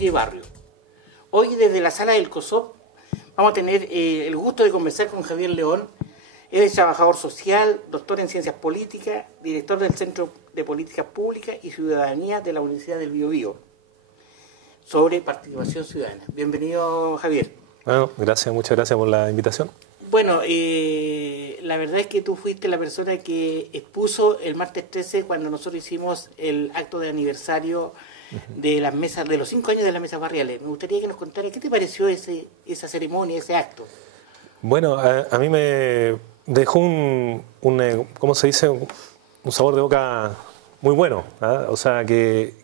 construye barrio. Hoy desde la sala del COSOP vamos a tener el gusto de conversar con Javier León. Él es trabajador social, doctor en ciencias políticas, director del Centro de Políticas Públicas y Ciudadanía de la Universidad del Biobío, sobre participación ciudadana. Bienvenido, Javier. Bueno, gracias, muchas gracias por la invitación. Bueno, la verdad es que tú fuiste la persona que expuso el martes 13 cuando nosotros hicimos el acto de aniversario de las mesas, de los 5 años de las mesas barriales. Me gustaría que nos contara qué te pareció esa ceremonia, ese acto. Bueno, a mí me dejó ¿cómo se dice? Un sabor de boca muy bueno, ¿eh? O sea, que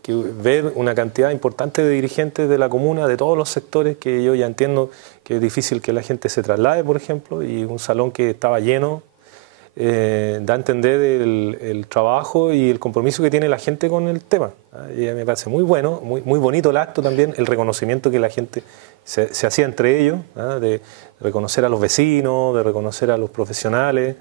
ver una cantidad importante de dirigentes de la comuna, de todos los sectores, que yo ya entiendo que es difícil que la gente se traslade, por ejemplo, y un salón que estaba lleno, da a entender el trabajo y el compromiso que tiene la gente con el tema, ¿eh? Y me parece muy bueno, muy bonito el acto también, el reconocimiento que la gente se hacía entre ellos, ¿eh? De reconocer a los vecinos, de reconocer a los profesionales.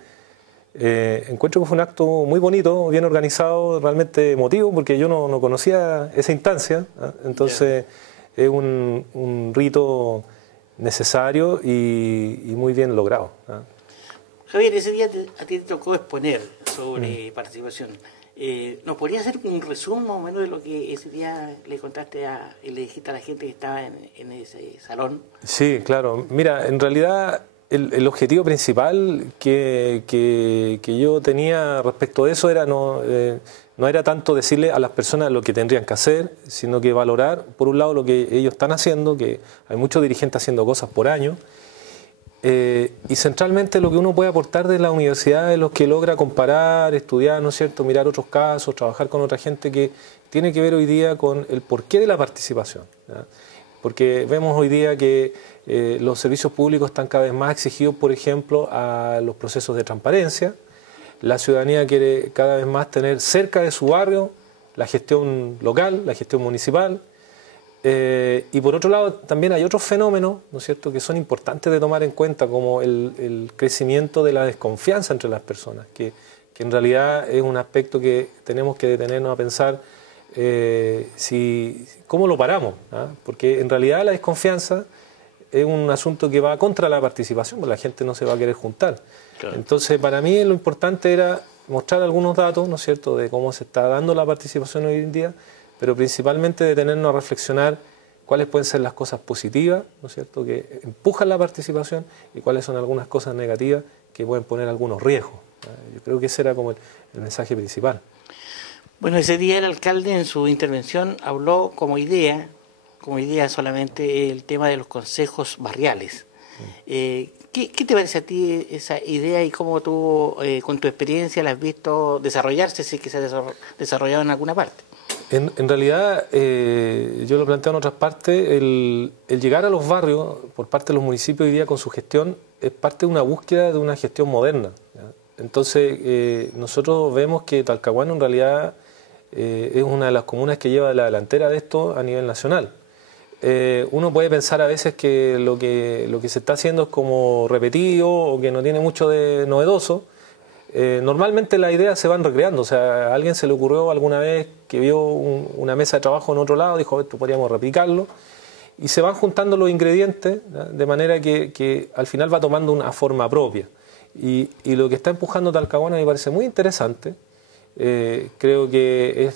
Encuentro que fue un acto muy bonito, bien organizado, realmente emotivo, porque yo no conocía esa instancia, ¿eh? Entonces es un rito necesario y muy bien logrado, ¿eh? Javier, ese día a ti te tocó exponer sobre participación. ¿Nos podrías hacer un resumen más o menos de lo que ese día le contaste y le dijiste a la gente que estaba en ese salón? Sí, claro. Mira, en realidad el objetivo principal que yo tenía respecto de eso era no era tanto decirle a las personas lo que tendrían que hacer, sino que valorar, por un lado, lo que ellos están haciendo, que hay muchos dirigentes haciendo cosas por año, y centralmente lo que uno puede aportar de la universidad es lo que logra comparar, estudiar, ¿no es cierto?, mirar otros casos, trabajar con otra gente que tiene que ver hoy día con el porqué de la participación, ¿ya? Porque vemos hoy día que los servicios públicos están cada vez más exigidos, por ejemplo, a los procesos de transparencia. La ciudadanía quiere cada vez más tener cerca de su barrio la gestión local, la gestión municipal. Y por otro lado también hay otros fenómenos, ¿no es cierto?, que son importantes de tomar en cuenta, como el crecimiento de la desconfianza entre las personas, que en realidad es un aspecto que tenemos que detenernos a pensar cómo lo paramos, ¿eh? Porque en realidad la desconfianza es un asunto que va contra la participación, porque la gente no se va a querer juntar. Claro. Entonces, para mí lo importante era mostrar algunos datos, ¿no es cierto?, de cómo se está dando la participación hoy en día, pero principalmente detenernos a reflexionar cuáles pueden ser las cosas positivas, ¿no es cierto?, que empujan la participación, y cuáles son algunas cosas negativas que pueden poner algunos riesgos, ¿eh? Yo creo que ese era como el mensaje principal. Bueno, ese día el alcalde en su intervención habló como idea solamente el tema de los consejos barriales. ¿Qué te parece a ti esa idea y cómo tú, con tu experiencia, la has visto desarrollarse, si es que se ha desarrollado en alguna parte? En realidad, yo lo planteo en otras partes, el llegar a los barrios por parte de los municipios hoy día con su gestión es parte de una búsqueda de una gestión moderna, ¿ya? Entonces, nosotros vemos que Talcahuano en realidad es una de las comunas que lleva la delantera de esto a nivel nacional. Uno puede pensar a veces que lo que se está haciendo es como repetido o que no tiene mucho de novedoso. Normalmente las ideas se van recreando, o sea, a alguien se le ocurrió alguna vez que vio una mesa de trabajo en otro lado, dijo, esto podríamos replicarlo, y se van juntando los ingredientes, ¿ya?, de manera que al final va tomando una forma propia. Y lo que está empujando Talcahuano me parece muy interesante. Creo que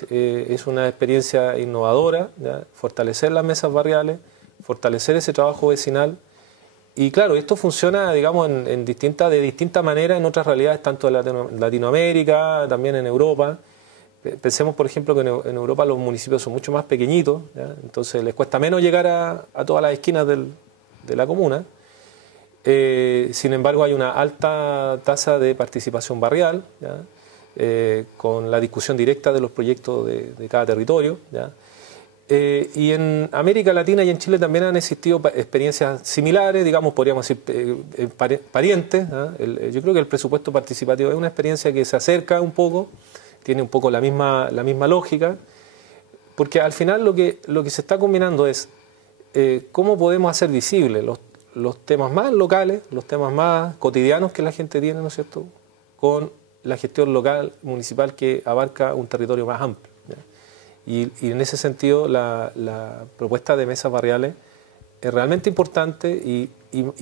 es una experiencia innovadora, ¿ya?, fortalecer las mesas barriales, fortalecer ese trabajo vecinal. Y claro, esto funciona, digamos, de distinta manera en otras realidades, tanto en Latinoamérica, también en Europa. Pensemos, por ejemplo, que en Europa los municipios son mucho más pequeñitos, ¿ya?, entonces les cuesta menos llegar a todas las esquinas de la comuna. Sin embargo, hay una alta tasa de participación barrial, ¿ya?, con la discusión directa de los proyectos de cada territorio, ¿ya? Y en América Latina y en Chile también han existido experiencias similares, digamos, podríamos decir parientes, ¿eh? Yo creo que el presupuesto participativo es una experiencia que se acerca un poco, tiene un poco la misma lógica, porque al final lo que se está combinando es cómo podemos hacer visibles los temas más locales, los temas más cotidianos que la gente tiene, ¿no es cierto?, con la gestión local, municipal, que abarca un territorio más amplio, ¿ya? Y en ese sentido la propuesta de mesas barriales es realmente importante y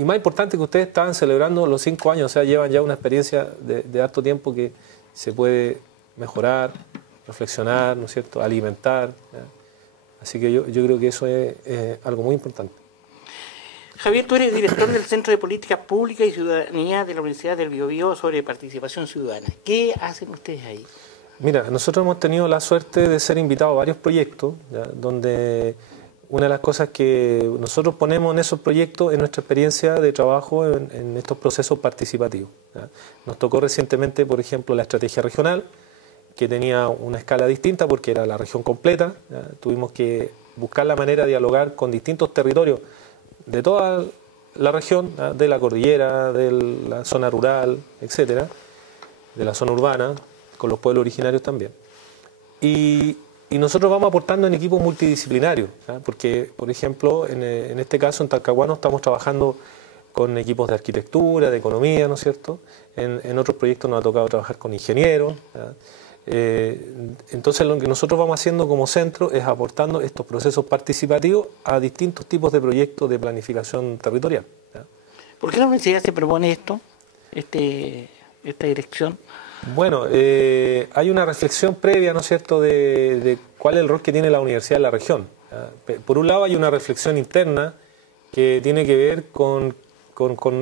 más importante que ustedes estaban celebrando los 5 años, o sea, llevan ya una experiencia de harto tiempo que se puede mejorar, reflexionar, ¿no es cierto?, alimentar, ¿ya? Así que yo creo que eso es algo muy importante. Javier, tú eres director del Centro de Políticas Públicas y Ciudadanía de la Universidad del Biobío sobre participación ciudadana. ¿Qué hacen ustedes ahí? Mira, nosotros hemos tenido la suerte de ser invitados a varios proyectos, ¿ya?, donde una de las cosas que nosotros ponemos en esos proyectos es nuestra experiencia de trabajo en estos procesos participativos, ¿ya? Nos tocó recientemente, por ejemplo, la estrategia regional, que tenía una escala distinta porque era la región completa, ¿ya? Tuvimos que buscar la manera de dialogar con distintos territorios de toda la región, ¿ya?, de la cordillera, de la zona rural, etcétera, de la zona urbana, con los pueblos originarios también. Y nosotros vamos aportando en equipos multidisciplinarios, ¿ya? Porque, por ejemplo, en este caso en Talcahuano estamos trabajando con equipos de arquitectura, de economía, ¿no es cierto? En otros proyectos nos ha tocado trabajar con ingenieros, ¿ya? Entonces lo que nosotros vamos haciendo como centro es aportando estos procesos participativos a distintos tipos de proyectos de planificación territorial, ¿ya? ¿Por qué la universidad se propone esta dirección? Bueno, hay una reflexión previa, ¿no es cierto?, de cuál es el rol que tiene la universidad en la región, ¿ya? Por un lado hay una reflexión interna que tiene que ver con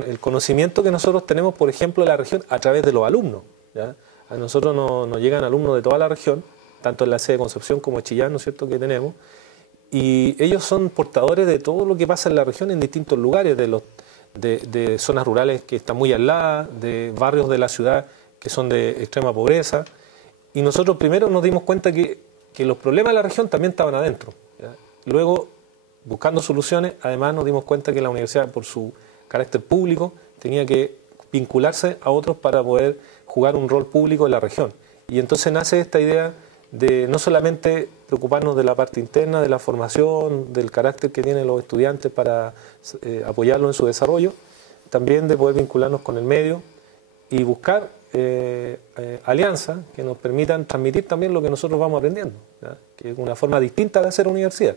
el conocimiento que nosotros tenemos, por ejemplo, de la región a través de los alumnos, ¿ya? A nosotros nos llegan alumnos de toda la región, tanto en la sede de Concepción como en Chillán, ¿no es cierto?, que tenemos, y ellos son portadores de todo lo que pasa en la región en distintos lugares, de zonas rurales que están muy aisladas, de barrios de la ciudad que son de extrema pobreza, y nosotros primero nos dimos cuenta que los problemas de la región también estaban adentro, ¿ya? Luego, buscando soluciones, además nos dimos cuenta que la universidad, por su carácter público, tenía que vincularse a otros para poder jugar un rol público en la región. Y entonces nace esta idea de no solamente preocuparnos de la parte interna, de la formación, del carácter que tienen los estudiantes para apoyarlos en su desarrollo, también de poder vincularnos con el medio y buscar alianzas que nos permitan transmitir también lo que nosotros vamos aprendiendo, ¿ya?, que es una forma distinta de hacer universidad.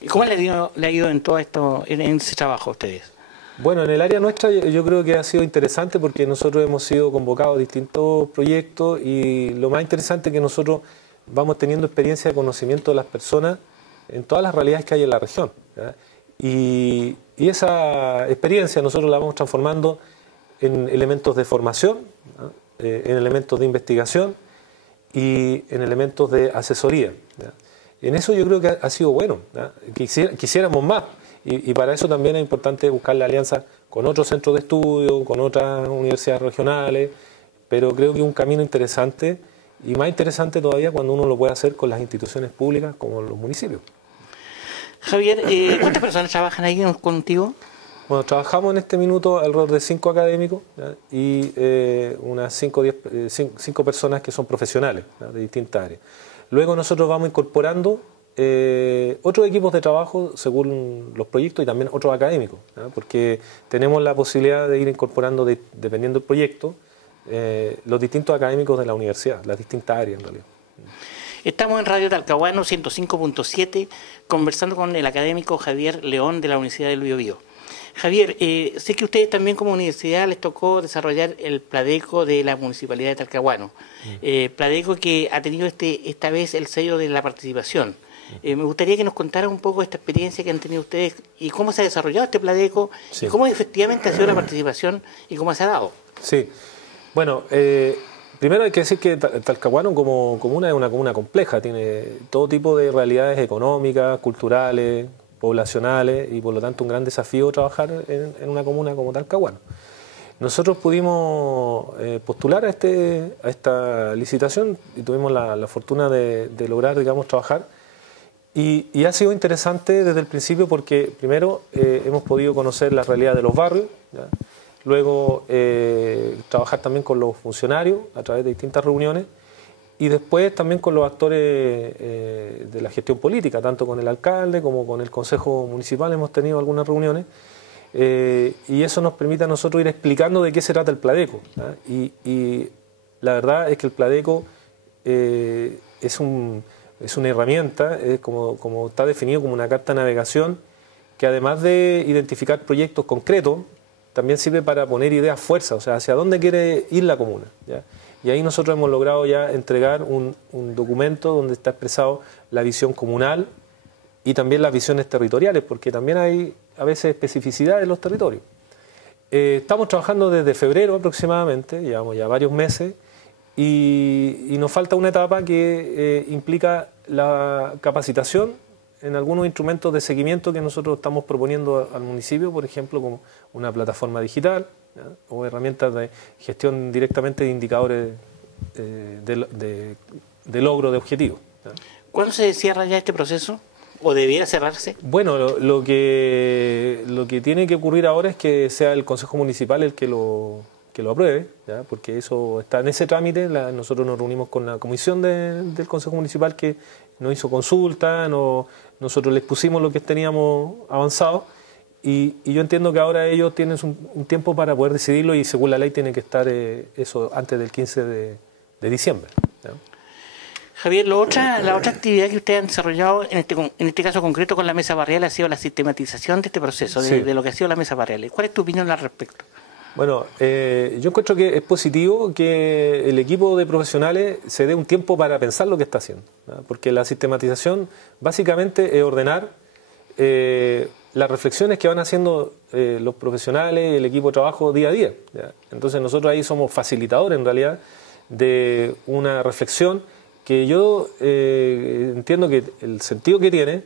¿Y cómo le ha ido en todo esto, en ese trabajo a ustedes? Bueno, en el área nuestra yo creo que ha sido interesante porque nosotros hemos sido convocados a distintos proyectos y lo más interesante es que nosotros vamos teniendo experiencia de conocimiento de las personas en todas las realidades que hay en la región, ¿ya? Y esa experiencia nosotros la vamos transformando en elementos de formación, ¿ya?, en elementos de investigación y en elementos de asesoría, ¿ya? En eso yo creo que ha sido bueno, ¿ya? Quisiéramos más. Y para eso también es importante buscar la alianza con otros centros de estudio, con otras universidades regionales, pero creo que es un camino interesante y más interesante todavía cuando uno lo puede hacer con las instituciones públicas como los municipios. Javier, ¿cuántas personas trabajan ahí contigo? Bueno, trabajamos en este minuto alrededor de 5 académicos, ¿ya?, y unas 5 personas que son profesionales, ¿ya?, de distintas áreas. Luego nosotros vamos incorporando otros equipos de trabajo según los proyectos y también otros académicos, ¿ya?, porque tenemos la posibilidad de ir incorporando, dependiendo del proyecto, los distintos académicos de la universidad, las distintas áreas en realidad. Estamos en Radio Talcahuano 105.7 conversando con el académico Javier León de la Universidad del Biobío. Javier, sé que ustedes también como universidad les tocó desarrollar el Pladeco de la Municipalidad de Talcahuano, Pladeco que ha tenido esta vez el sello de la participación. Me gustaría que nos contara un poco esta experiencia que han tenido ustedes y cómo se ha desarrollado este Pladeco, sí, y cómo efectivamente ha sido la participación y cómo se ha dado. Sí, bueno, primero hay que decir que Talcahuano como comuna es una comuna compleja, tiene todo tipo de realidades económicas, culturales, poblacionales y por lo tanto un gran desafío trabajar en una comuna como Talcahuano. Nosotros pudimos postular a esta licitación y tuvimos la fortuna de lograr, digamos, trabajar. Y ha sido interesante desde el principio porque primero hemos podido conocer la realidad de los barrios, ¿ya?, luego trabajar también con los funcionarios a través de distintas reuniones y después también con los actores de la gestión política, tanto con el alcalde como con el Consejo Municipal hemos tenido algunas reuniones y eso nos permite a nosotros ir explicando de qué se trata el Pladeco, ¿ya? Y la verdad es que el Pladeco es es una herramienta, es como está definido como una carta de navegación, que además de identificar proyectos concretos, también sirve para poner ideas fuerza, o sea, hacia dónde quiere ir la comuna, ¿ya? Y ahí nosotros hemos logrado ya entregar un documento donde está expresado la visión comunal y también las visiones territoriales, porque también hay a veces especificidades en los territorios. Estamos trabajando desde febrero aproximadamente, llevamos ya varios meses, y nos falta una etapa que implica la capacitación en algunos instrumentos de seguimiento que nosotros estamos proponiendo al municipio, por ejemplo, como una plataforma digital, ¿ya? O herramientas de gestión directamente de indicadores de logro de objetivos, ¿ya? ¿Cuándo se cierra ya este proceso? ¿O debiera cerrarse? Bueno, lo que tiene que ocurrir ahora es que sea el Consejo Municipal el que lo apruebe, ¿ya? Porque eso está en ese trámite. Nosotros nos reunimos con la comisión del Consejo Municipal que nos hizo consulta, nosotros les pusimos lo que teníamos avanzado y yo entiendo que ahora ellos tienen un tiempo para poder decidirlo y según la ley tiene que estar eso antes del 15 de diciembre, ¿ya? Javier, la otra actividad que ustedes han desarrollado en este caso concreto con la mesa barrial ha sido la sistematización de este proceso, Sí. de lo que ha sido la mesa barrial. ¿Cuál es tu opinión al respecto? Bueno, yo encuentro que es positivo que el equipo de profesionales se dé un tiempo para pensar lo que está haciendo, ¿no? Porque la sistematización básicamente es ordenar las reflexiones que van haciendo los profesionales, el equipo de trabajo día a día, ¿ya? Entonces nosotros ahí somos facilitadores en realidad de una reflexión que yo entiendo que el sentido que tiene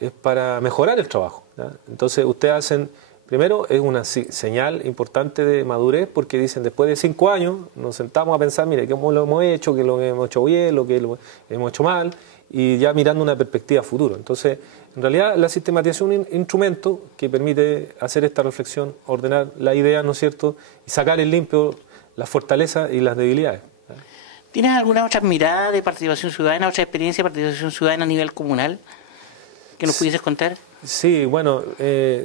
es para mejorar el trabajo, ¿ya? Entonces ustedes hacen... Primero, es una señal importante de madurez porque dicen, después de 5 años nos sentamos a pensar, mire, cómo lo hemos hecho, qué lo que hemos hecho bien, lo que hemos hecho mal, y ya mirando una perspectiva futuro. Entonces, en realidad, la sistematización es un instrumento que permite hacer esta reflexión, ordenar la idea, ¿no es cierto?, y sacar en limpio las fortalezas y las debilidades. ¿Tienes alguna otra mirada de participación ciudadana, otra experiencia de participación ciudadana a nivel comunal que nos pudieses contar? Sí, bueno,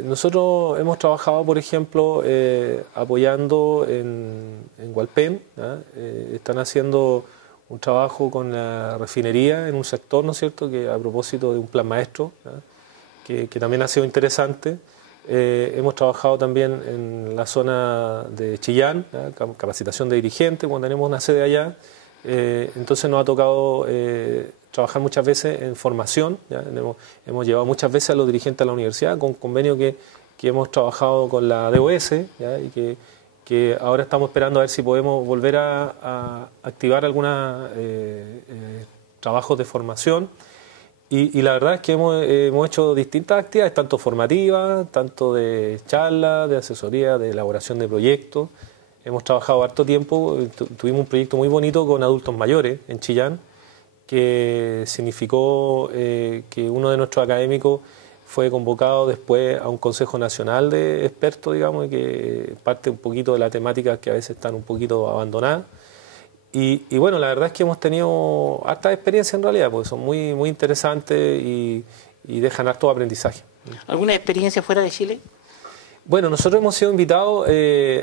nosotros hemos trabajado, por ejemplo, apoyando en Hualpén, ¿ya? Están haciendo un trabajo con la refinería en un sector, ¿no es cierto?, que a propósito de un plan maestro, ¿ya? que también ha sido interesante. Hemos trabajado también en la zona de Chillán, ¿ya? Capacitación de dirigentes, cuando tenemos una sede allá. Entonces nos ha tocado trabajar muchas veces en formación, ¿ya? Hemos llevado muchas veces a los dirigentes a la universidad con convenio que hemos trabajado con la DOS, ¿ya? Y que ahora estamos esperando a ver si podemos volver a activar algunos trabajos de formación. Y la verdad es que hemos hecho distintas actividades, tanto formativas, tanto de charlas, de asesoría, de elaboración de proyectos. Hemos trabajado harto tiempo, tuvimos un proyecto muy bonito con adultos mayores en Chillán, que significó que uno de nuestros académicos fue convocado después a un Consejo Nacional de Expertos, digamos, y que parte un poquito de la temática que a veces están un poquito abandonadas. Y bueno, la verdad es que hemos tenido harta experiencia en realidad, porque son muy, muy interesantes y dejan harto aprendizaje. ¿Alguna experiencia fuera de Chile? Bueno, nosotros hemos sido invitados,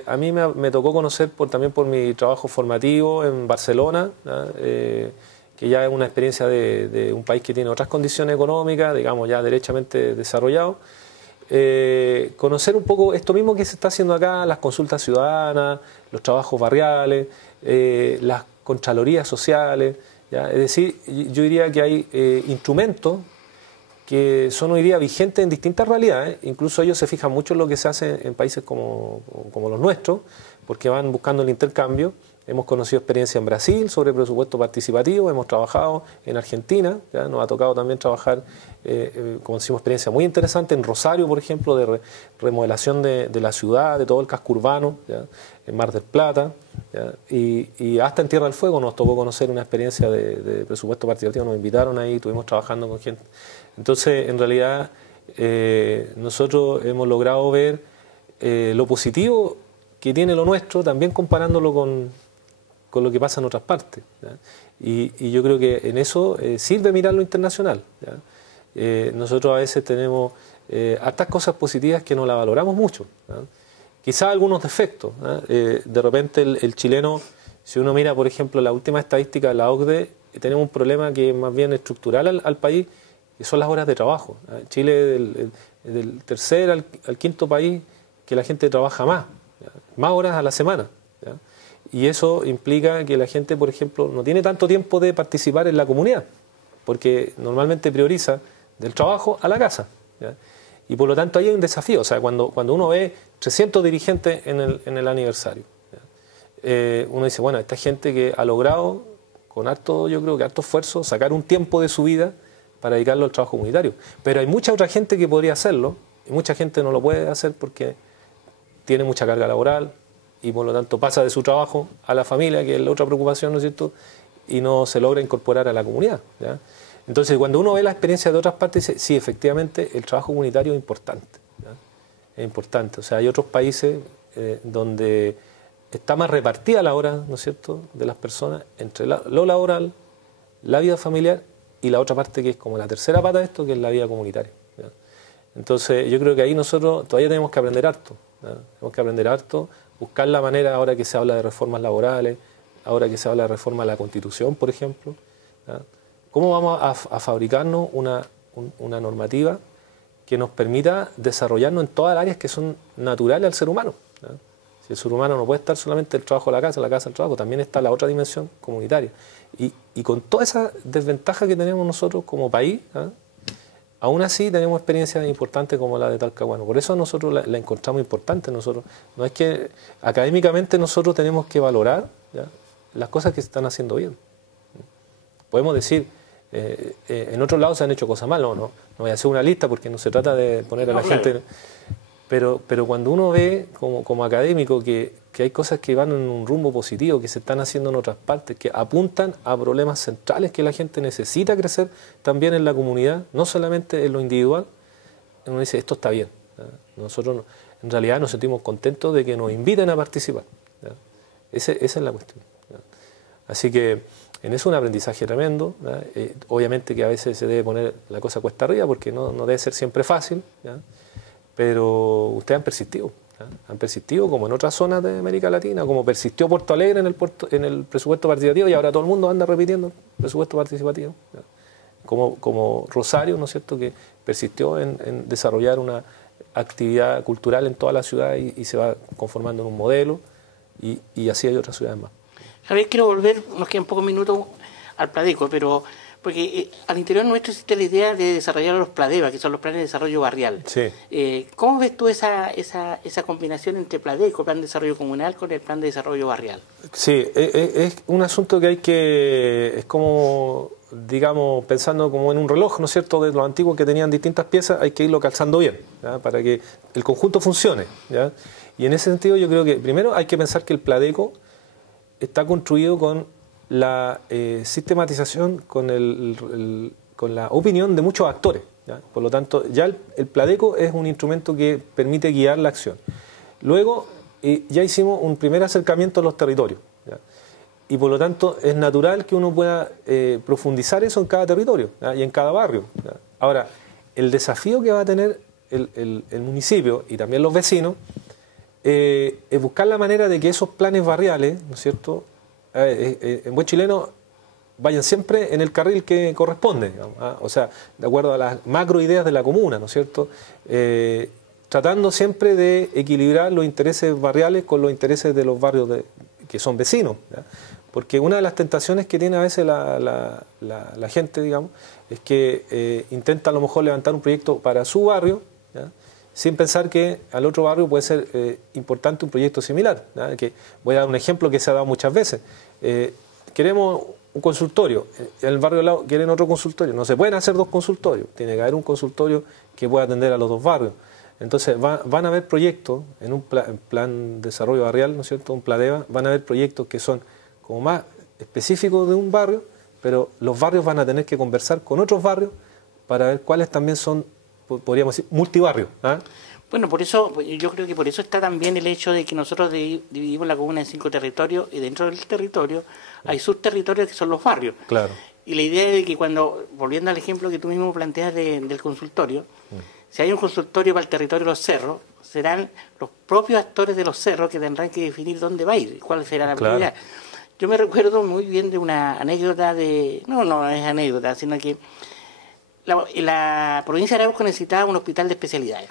a mí me tocó conocer también por mi trabajo formativo en Barcelona, ¿no? Que ya es una experiencia de un país que tiene otras condiciones económicas, digamos ya derechamente desarrollado. Conocer un poco esto mismo que se está haciendo acá, las consultas ciudadanas, los trabajos barriales, las contralorías sociales, ¿ya? Es decir, yo diría que hay instrumentos que son hoy día vigentes en distintas realidades. Incluso ellos se fijan mucho en lo que se hace en países como los nuestros, porque van buscando el intercambio. Hemos conocido experiencia en Brasil sobre presupuesto participativo, hemos trabajado en Argentina, ¿ya? Nos ha tocado también trabajar, conocimos experiencia muy interesante en Rosario, por ejemplo, de remodelación de la ciudad, de todo el casco urbano, ¿ya? En Mar del Plata, ¿ya? Y hasta en Tierra del Fuego nos tocó conocer una experiencia de presupuesto participativo, nos invitaron ahí, estuvimos trabajando con gente. Entonces, en realidad, nosotros hemos logrado ver lo positivo que tiene lo nuestro, también comparándolo con lo que pasa en otras partes, ¿ya? Y yo creo que en eso sirve mirar lo internacional, ¿ya? Nosotros a veces tenemos hartas cosas positivas que no las valoramos mucho, ¿ya? Quizás algunos defectos, ¿ya? De repente el chileno, si uno mira, por ejemplo, la última estadística de la OCDE, tenemos un problema que es más bien estructural al país, que son las horas de trabajo. Chile es del tercer al quinto país que la gente trabaja más horas a la semana, ¿ya? Y eso implica que la gente, por ejemplo, no tiene tanto tiempo de participar en la comunidad, porque normalmente prioriza del trabajo a la casa, ¿ya? Y por lo tanto ahí hay un desafío. O sea, cuando uno ve 300 dirigentes en el aniversario, uno dice, bueno, esta gente que ha logrado con harto esfuerzo sacar un tiempo de su vida para dedicarlo al trabajo comunitario. Pero hay mucha otra gente que podría hacerlo y mucha gente no lo puede hacer porque tiene mucha carga laboral y por lo tanto pasa de su trabajo a la familia, que es la otra preocupación, ¿no es cierto?, y no se logra incorporar a la comunidad, ¿ya? Entonces, cuando uno ve la experiencia de otras partes, dice, sí, efectivamente, el trabajo comunitario es importante, ¿ya? Es importante. O sea, hay otros países donde está más repartida la hora, ¿no es cierto?, de las personas entre lo laboral, la vida familiar y la otra parte que es como la tercera pata de esto, que es la vida comunitaria, ¿ya? Entonces, yo creo que ahí nosotros todavía tenemos que aprender harto, ¿ya? Tenemos que aprender harto, buscar la manera, ahora que se habla de reformas laborales, ahora que se habla de reforma de la Constitución, por ejemplo, ¿ya? ¿Cómo vamos a fabricarnos una normativa que nos permita desarrollarnos en todas las áreas que son naturales al ser humano, ¿ya? Si el ser humano no puede estar solamente el trabajo a la casa el trabajo, también está la otra dimensión comunitaria. Y con toda esa desventaja que tenemos nosotros como país, ¿ya?, aún así tenemos experiencias importantes como la de Talcahuano. Por eso nosotros la encontramos importante. Nosotros, no es que académicamente nosotros tenemos que valorar, ¿ya?, las cosas que se están haciendo bien. Podemos decir, en otros lados se han hecho cosas mal, no voy a hacer una lista porque no se trata de poner a la gente... Pero cuando uno ve como académico que hay cosas que van en un rumbo positivo, que se están haciendo en otras partes, que apuntan a problemas centrales que la gente necesita crecer también en la comunidad, no solamente en lo individual, uno dice, esto está bien, ¿ya? Nosotros en realidad nos sentimos contentos de que nos inviten a participar, ¿ya? Esa es la cuestión, ¿ya? Así que en eso un aprendizaje tremendo, ¿ya? Obviamente que a veces se debe poner la cosa cuesta arriba porque no debe ser siempre fácil, ¿ya? Pero ustedes han persistido, ¿ya? Han persistido como en otras zonas de América Latina, como persistió Puerto Alegre en el presupuesto participativo y ahora todo el mundo anda repitiendo el presupuesto participativo, ¿ya? Como Rosario, ¿no es cierto?, que persistió en desarrollar una actividad cultural en toda la ciudad y se va conformando en un modelo y así hay otras ciudades más. Javier, quiero volver, nos quedan pocos minutos al Pladeco, pero porque al interior nuestro existe la idea de desarrollar los PLADEBA, que son los planes de desarrollo barrial. Sí. ¿Cómo ves tú esa combinación entre Pladeco, plan de desarrollo comunal, con el plan de desarrollo barrial? Sí, es un asunto que es como, digamos, pensando como en un reloj, ¿no es cierto?, de los antiguos que tenían distintas piezas, hay que irlo calzando bien, ¿ya?, para que el conjunto funcione, ¿ya? Y en ese sentido yo creo que primero hay que pensar que el Pladeco está construido con la sistematización, con la opinión de muchos actores, ¿ya? Por lo tanto, ya el Pladeco es un instrumento que permite guiar la acción. Luego, ya hicimos un primer acercamiento a los territorios, ¿ya? Y por lo tanto, es natural que uno pueda profundizar eso en cada territorio, ¿ya?, y en cada barrio, ¿ya? Ahora, el desafío que va a tener el municipio y también los vecinos es buscar la manera de que esos planes barriales, ¿no es cierto?, en buen chileno, vayan siempre en el carril que corresponde, digamos, ¿ah? O sea, de acuerdo a las macro ideas de la comuna, ¿no es cierto?, tratando siempre de equilibrar los intereses barriales con los intereses de los barrios que son vecinos, ¿ya? Porque una de las tentaciones que tiene a veces la gente, digamos, es que intenta a lo mejor levantar un proyecto para su barrio, ¿ya?, sin pensar que al otro barrio puede ser importante un proyecto similar, ¿ya? Que voy a dar un ejemplo que se ha dado muchas veces. Queremos un consultorio, en el barrio al lado quieren otro consultorio, no se pueden hacer dos consultorios, tiene que haber un consultorio que pueda atender a los dos barrios. Entonces van a haber proyectos en un plan de desarrollo barrial, ¿no es cierto?, un PLADEBA, van a haber proyectos que son como más específicos de un barrio, pero los barrios van a tener que conversar con otros barrios para ver cuáles también son, podríamos decir, multibarrios, ¿ah? Bueno, por eso, yo creo que por eso está también el hecho de que nosotros dividimos la comuna en 5 territorios y dentro del territorio hay subterritorios que son los barrios. Claro. Y la idea es de que cuando, volviendo al ejemplo que tú mismo planteas del consultorio, si hay un consultorio para el territorio de los cerros, serán los propios actores de los cerros que tendrán que definir dónde va a ir, cuál será la prioridad. Yo me recuerdo muy bien de una anécdota de... No es anécdota, sino que la provincia de Arauco necesitaba un hospital de especialidades.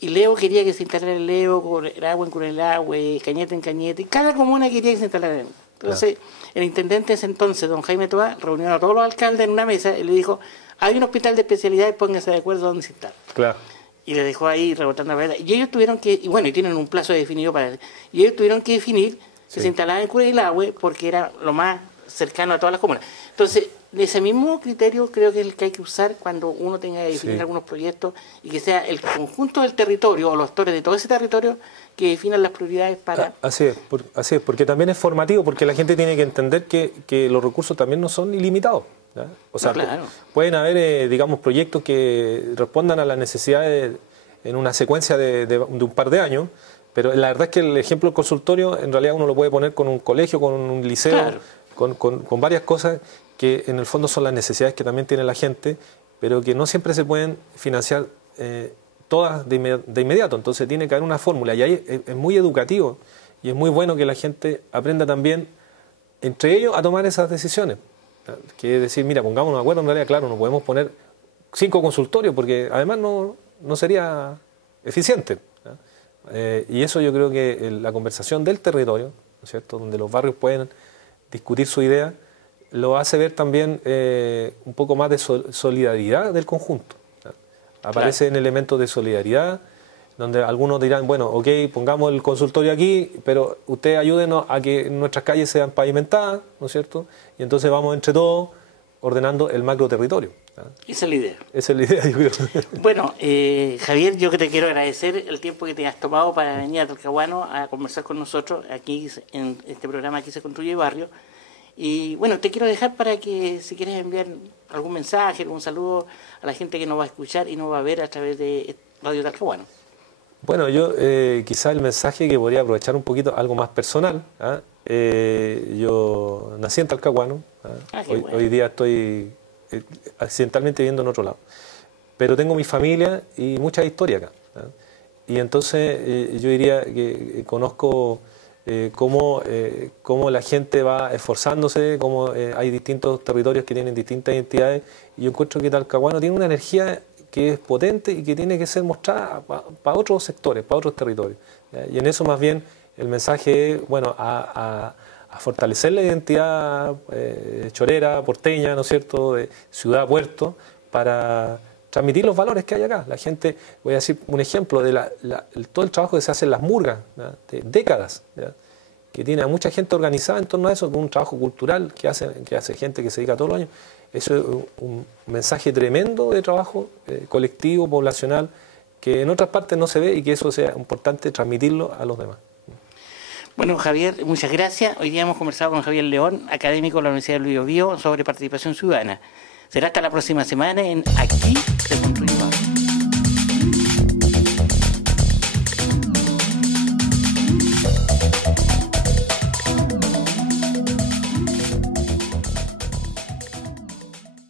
Y Leo quería que se instalara el Leo, Curelahue en Curelahue, Cañete en Cañete, y cada comuna quería que se instalara. Entonces, el intendente de ese entonces, don Jaime Toá, reunió a todos los alcaldes en una mesa y le dijo, hay un hospital de especialidades, pónganse de acuerdo dónde se instala. Claro. Y le dejó ahí rebotando la verdad. Y ellos tuvieron que, y bueno, y tienen un plazo definido para él, y ellos tuvieron que definir que se instalaba en Curelahue porque era lo más cercano a todas las comunas. Entonces, ese mismo criterio creo que es el que hay que usar cuando uno tenga que definir algunos proyectos y que sea el conjunto del territorio o los actores de todo ese territorio que definan las prioridades para... Así es, porque también es formativo, porque la gente tiene que entender que los recursos también no son ilimitados. ¿Ya? O sea, claro. Pueden haber, digamos, proyectos que respondan a las necesidades en una secuencia de un par de años, pero la verdad es que el ejemplo del consultorio en realidad uno lo puede poner con un colegio, con un liceo, claro, con varias cosas que en el fondo son las necesidades que también tiene la gente, pero que no siempre se pueden financiar todas de inmediato. Entonces tiene que haber una fórmula y ahí es muy educativo y es muy bueno que la gente aprenda también entre ellos a tomar esas decisiones. Que es decir, mira, pongámonos de acuerdo, en realidad, claro, no podemos poner 5 consultorios porque además no sería eficiente. Y eso yo creo que la conversación del territorio, ¿no es cierto?, donde los barrios pueden discutir su idea, lo hace ver también un poco más de solidaridad del conjunto. Aparecen elementos de solidaridad, donde algunos dirán, bueno, ok, pongamos el consultorio aquí, pero ustedes ayúdenos a que nuestras calles sean pavimentadas, ¿no es cierto? Y entonces vamos entre todos ordenando el macro territorio. Esa es la idea. Esa es la idea, yo creo. Bueno, Javier, yo que te quiero agradecer el tiempo que te has tomado para venir a Talcahuano a conversar con nosotros aquí en este programa Aquí se construye barrio. Y bueno, te quiero dejar para que si quieres enviar algún mensaje, algún saludo a la gente que nos va a escuchar y nos va a ver a través de Radio Talcahuano. Bueno, yo quizá el mensaje que podría aprovechar un poquito, algo más personal. Yo nací en Talcahuano, hoy día estoy accidentalmente viviendo en otro lado, pero tengo mi familia y mucha historia acá. Y entonces yo diría que conozco cómo la gente va esforzándose, cómo hay distintos territorios que tienen distintas identidades, y yo encuentro que Talcahuano tiene una energía que es potente y que tiene que ser mostrada para otros sectores, para otros territorios. Y en eso más bien el mensaje es, bueno, a fortalecer la identidad chorera, porteña, ¿no es cierto?, de ciudad-puerto, para transmitir los valores que hay acá. La gente, voy a decir un ejemplo de todo el trabajo que se hace en las murgas, ¿ya?, de décadas, ¿ya?, que tiene a mucha gente organizada en torno a eso, con un trabajo cultural que hace gente que se dedica todos los años. Eso es un mensaje tremendo de trabajo colectivo, poblacional, que en otras partes no se ve y que eso sea importante transmitirlo a los demás. Bueno, Javier, muchas gracias. Hoy día hemos conversado con Javier León, académico de la Universidad del Biobío, sobre participación ciudadana. Será hasta la próxima semana en Aquí se construye barrio.